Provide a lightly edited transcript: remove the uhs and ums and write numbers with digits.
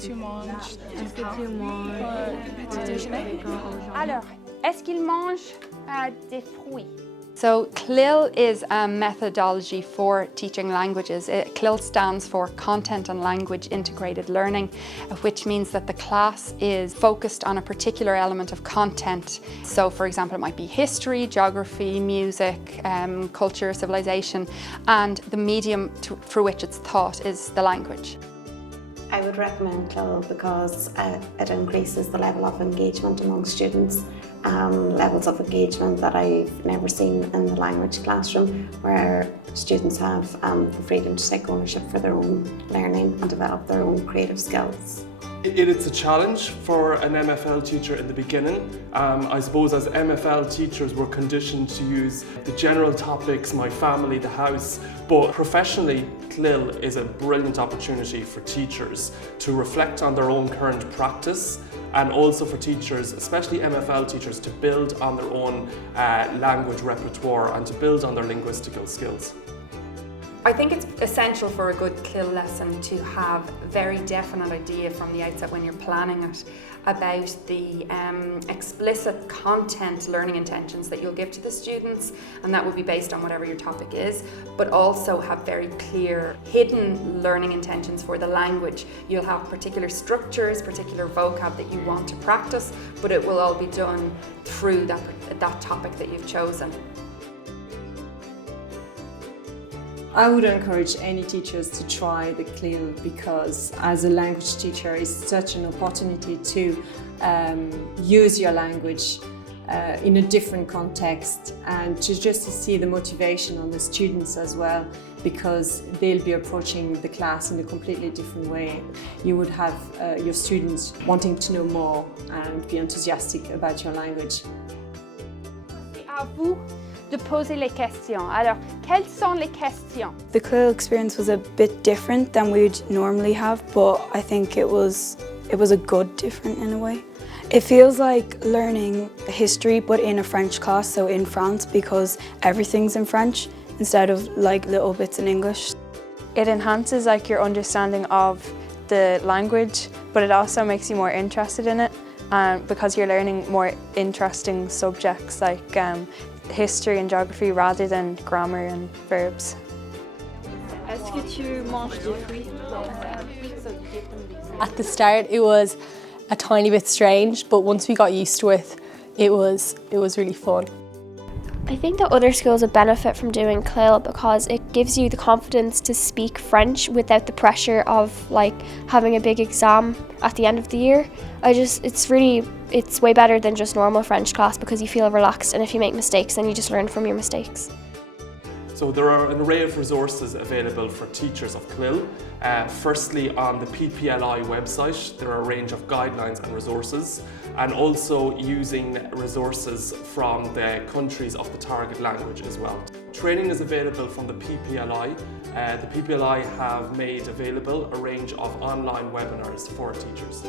tu manges? Qu'est-ce que tu manges? Petit déjeuner? Alors, est-ce qu'ils mangent des fruits? So CLIL is a methodology for teaching languages. CLIL stands for Content and Language Integrated Learning, which means that the class is focused on a particular element of content. So for example, it might be history, geography, music, culture, civilization, and the medium through which it's taught is the language. I would recommend CLIL because it increases the level of engagement among students, levels of engagement that I've never seen in the language classroom, where students have the freedom to take ownership for their own learning and develop their own creative skills. It's a challenge for an MFL teacher in the beginning. I suppose as MFL teachers we're conditioned to use the general topics, my family, the house, but professionally CLIL is a brilliant opportunity for teachers to reflect on their own current practice, and also for teachers, especially MFL teachers, to build on their own language repertoire and to build on their linguistical skills. I think it's essential for a good CLIL lesson to have a very definite idea from the outset when you're planning it about the explicit content learning intentions that you'll give to the students, and that will be based on whatever your topic is, but also have very clear hidden learning intentions for the language. You'll have particular structures, particular vocab that you want to practice, but it will all be done through that topic that you've chosen. I would encourage any teachers to try the CLIL because as a language teacher it's such an opportunity to use your language in a different context, and to see the motivation on the students as well, because they'll be approaching the class in a completely different way. You would have your students wanting to know more and be enthusiastic about your language. C'est à vous de poser les questions. Alors, quelles sont les questions? The CLIL experience was a bit different than we'd normally have, but I think it was a good different in a way. It feels like learning history but in a French class, so in France, because everything's in French instead of like little bits in English. It enhances like your understanding of the language, but it also makes you more interested in it, because you're learning more interesting subjects like history and geography rather than grammar and verbs. Est-ce que tu manges des fruits? At the start it was a tiny bit strange, but once we got used to it, it was really fun. I think that other schools would benefit from doing CLIL because it gives you the confidence to speak French without the pressure of like having a big exam at the end of the year. It's way better than just normal French class because you feel relaxed, and if you make mistakes then you just learn from your mistakes. So there are an array of resources available for teachers of CLIL. Firstly, on the PPLI website, there are a range of guidelines and resources, and also using resources from the countries of the target language as well. Training is available from the PPLI. The PPLI have made available a range of online webinars for teachers.